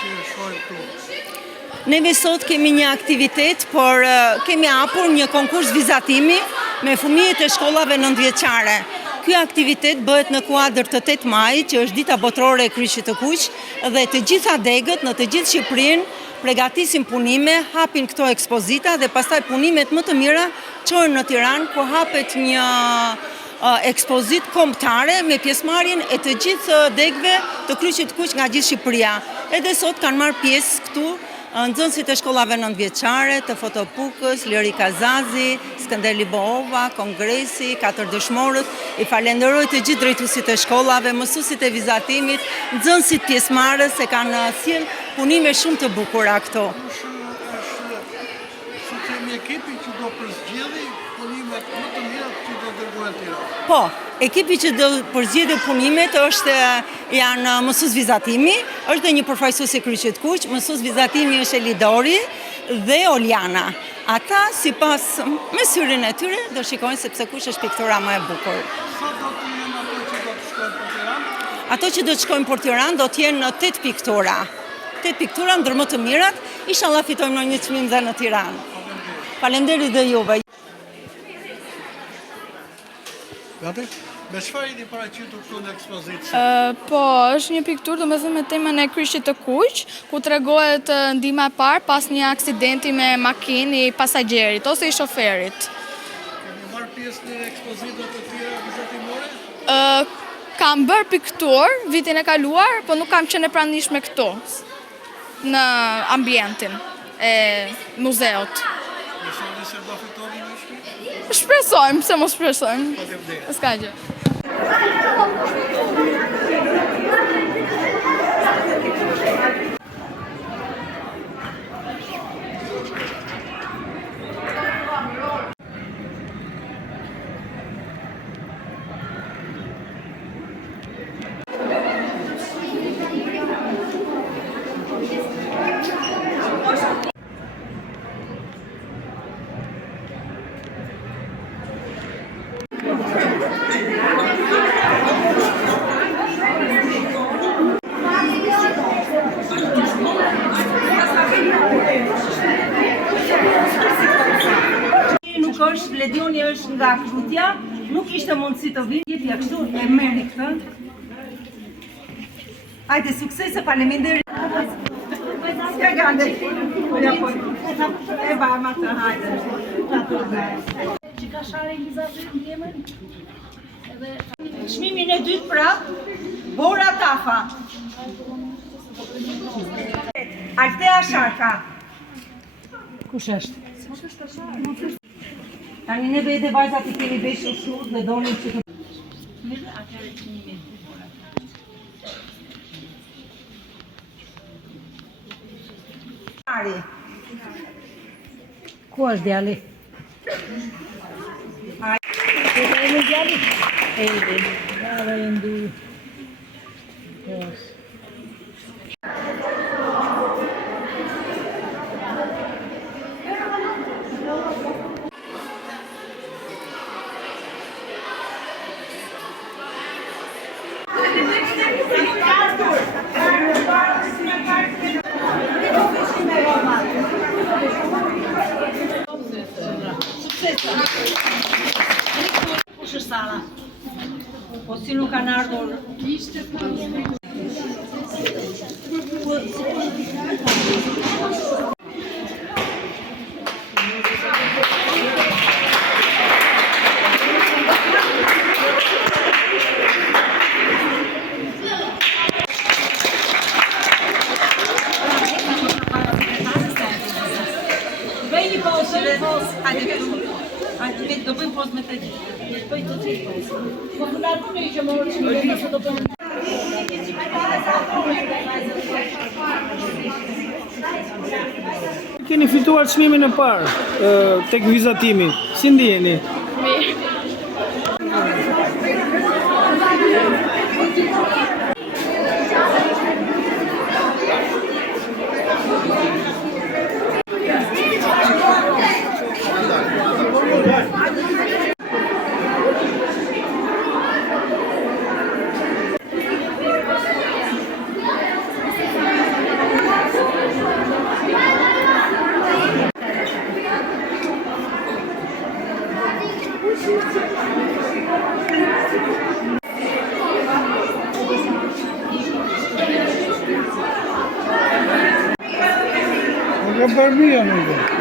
që shkojnë këtu? Neve sot kemi një aktivitet, por kemi hapur një konkurs vizatimi me fëmijët e shkollave nëntëvjeçare. Ky aktivitet bëhet në kuadër të 8 majit, që është dita botërore e kryqit të kuq, dhe të gjitha degët në të gjithë Shqipërinë përgatisin punime, hapin këto ekspozita dhe pastaj punimet më të mira çohen në Tiranë, ku hapet një ekspozit kombëtare me pjesëmarrjen e të gjithë degëve të kryqit të kuq nga gjithë Shqipëria. Edhe sot kanë marrë pjesë këtu nxënësit e shkollave nëntëvjeçare, të Fotopukës, Lori Kazazi, Skënder Liboova, Kongresi, 4 dëshmorët. I falenderoj të gjithë drejtuesit e shkollave, mësuesit e vizatimit, nxënësit pjesëmarrës se kanë sjell punime shumë të bukura këto. Që kemi ekipi që do përzgjedhë punimet më të mira që do dërgohen Tiranë. Po, ekipi që do përzgjedhë punimet janë mësues vizatimi, është dhe një përfaqësues i kryqit kuq, mësues vizatimi është Elidori dhe Oliana. Ata sipas me syrin e tyre do shikojnë sepse kush është piktura më e bukur. Sa do të jenë ato që do të shkojnë për Tiranë? Ato që do të shkojnë për Tiranë do të jenë 8 piktura. 8 piktura ndër më të mirat, inshallah fitojmë në një çmim dhe në Tiranë. Faleminderit dhe juve. Gati? Me çfarë jeni paraqitur këtu në ekspozitë? Po, është një pikturë domethënë me temën e kryqit të kuq, ku tregohet ndihma e parë pas një aksidenti me makinë i pasagjerit ose i shoferit. Keni marrë pjesë në ekspozita të tjera vizatimore? Kam bërë pikturë vitin e kaluar, po nuk kam qenë e pranishme këtu në ambientin e muzeut. Besoni se do fitoni në shpi? Shpresojmë, pse mos shpresojmë. Faleminderit. S'ka gjë. Ledioni është nga Krutja, nuk ishte mundësi të vinë, jetja kështu e merri këtë. Hajde, suksese, faleminderit. S'ka gande. E ba, ma të hajde. Që ka share Elizabeth në Jemen? Çmimin e dytë prap, Bora Tafa. Altea Sharka. Kush është? Tani neve edhe vajzat I kemi veshur shurë dhe donim që të... Mirë, atëre që një me Ari. Ku është djali? e djali. Ejdi. Brava Endi. Kush është Sara? Po si nuk kanë ardhur? Ishte Bëj një posë dhe posë, hajde do bëjmë posë me të gjithë. Bëj të gjithë posë. Po të largune I që më orë që më orë që do bëmë. Keni fituar çmimin e parë tek vizatimi. Si ndiheni? Mirë. Jo barbia nuk do.